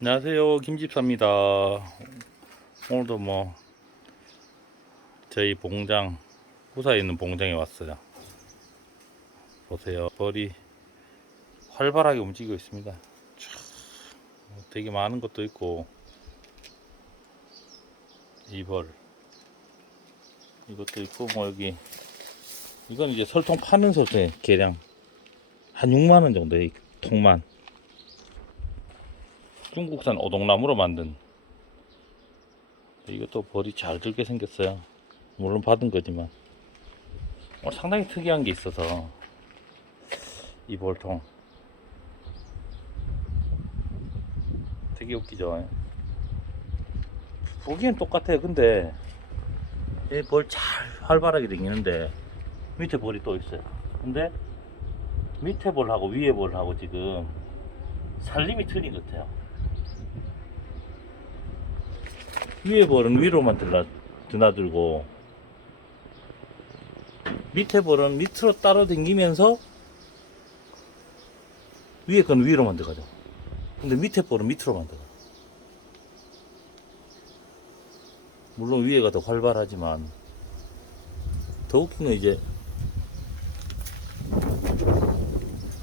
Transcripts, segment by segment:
안녕하세요. 김집사입니다. 오늘도 뭐 저희 봉장 후사에 있는 봉장에 왔어요. 보세요. 벌이 활발하게 움직이고 있습니다. 촤, 되게 많은 것도 있고 이벌 이것도 있고 뭐 여기 이건 이제 설통 설통 계량. 한 6만원 정도의 통만 중국산 오동나무로 만든. 이것도 벌이 잘 들게 생겼어요. 물론 받은 거지만. 어, 상당히 특이한 게 있어서. 이 벌통. 되게 웃기죠? 보기엔 똑같아요. 근데 벌잘 활발하게 생기는데 밑에 벌이 또 있어요. 근데 밑에 벌하고 위에 벌하고 지금 살림이 틀린 것 같아요 위에 볼은 위로만 드나, 드나들고 밑에 볼은 밑으로 따로 당기면서 위에 건 위로만 들어가죠. 근데 밑에 볼은 밑으로만 들어가. 물론 위에가 더 활발하지만 더 웃긴 건 이제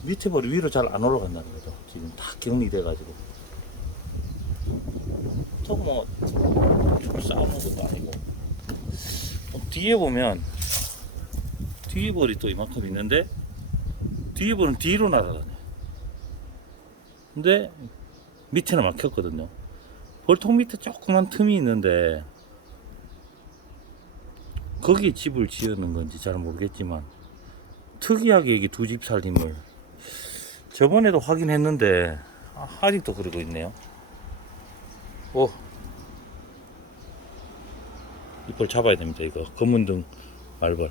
밑에 볼이 위로 잘 안 올라간다는 거죠. 지금 다 격리돼 가지고 또뭐 싸우는 것도 아니고. 어, 뒤에 보면 뒤에 볼이 또 이만큼 있는데 뒤에 볼은 뒤로 날아다녀. 근데 밑에는 막혔거든요. 볼통 밑에 조그만 틈이 있는데 거기에 집을 지으는 건지 잘 모르겠지만 특이하게 이게 두 집 살림을 저번에도 확인했는데 아, 아직도 그러고 있네요 오. 이걸 잡아야 됩니다, 이거. 검은 등 말벌.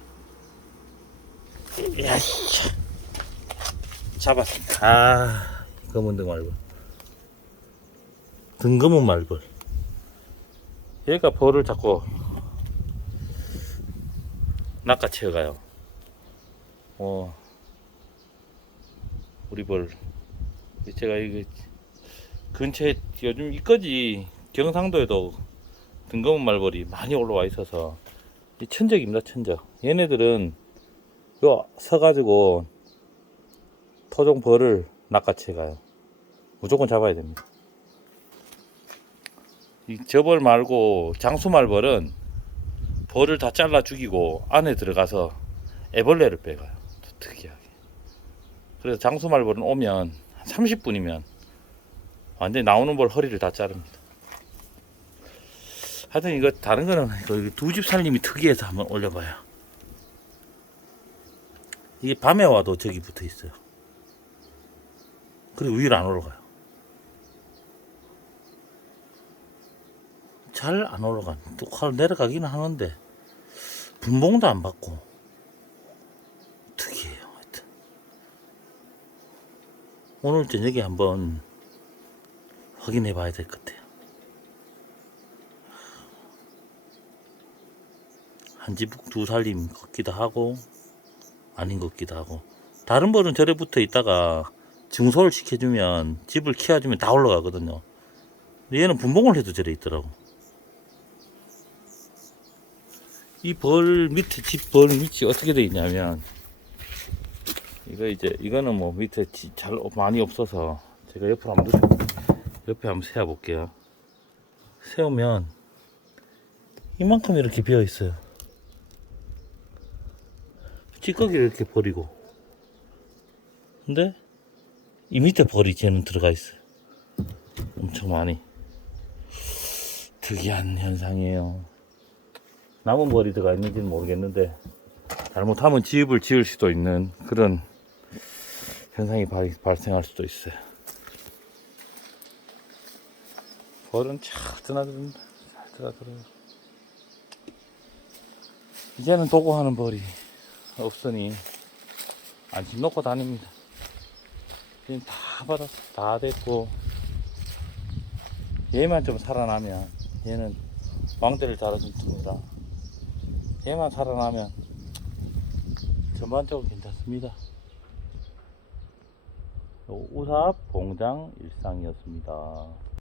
야씨. 잡았습니다. 아, 검은 등 말벌. 등검은 말벌. 얘가 벌을 자꾸 낚아채어가요. 어, 우리 벌. 제가 이거 근처에 요즘 이까지 경상도에도 등검은 말벌이 많이 올라와 있어서 이 천적입니다 천적. 얘네들은 요 서가지고 토종 벌을 낚아채 가요. 무조건 잡아야 됩니다. 이 저벌 말고 장수 말벌은 벌을 다 잘라 죽이고 안에 들어가서 애벌레를 빼가요. 특이하게. 그래서 장수 말벌은 오면 한 30분이면 완전히 나오는 벌 허리를 다 자릅니다. 하여튼 이거 다른 거는 두 집 살림이 특이해서 한번 올려봐요. 이게 밤에 와도 저기 붙어 있어요. 그리고 위로 안 올라가요. 잘 안 올라간. 또 내려가기는 하는데 분봉도 안 받고 특이해요. 하여튼 오늘 저녁에 한번 확인해 봐야 될 것 같아요. 한집두 살림 같기도 하고 아닌 것 같기도 하고 다른 벌은 절에 붙어 있다가 증소를 시켜주면 집을 키워주면 다 올라가거든요. 얘는 분봉을 해도 절에 있더라고. 이 벌 밑에 집 벌 밑이 어떻게 돼 있냐면 이거 이제 이거는 뭐 밑에 지- 잘 많이 없어서 제가 옆으로 한번 누 옆에 한번 세워 볼게요. 세우면 이만큼 이렇게 비어 있어요. 찌꺼기를 이렇게 버리고. 근데 이 밑에 벌이 쟤는 들어가 있어요. 엄청 많이. 특이한 현상이에요. 남은 벌이 들어가 있는지는 모르겠는데 잘못하면 집을 지을 수도 있는 그런 현상이 발, 발생할 수도 있어요. 벌은 잘 드나듭니다. 잘 드나들어요. 이제는 도구하는 벌이 없으니 안심 놓고 다닙니다. 지금 다 받았어. 다 됐고. 얘만 좀 살아나면 얘는 왕대를 달아준 겁니다. 얘만 살아나면 전반적으로 괜찮습니다. 우삽 봉장 일상이었습니다.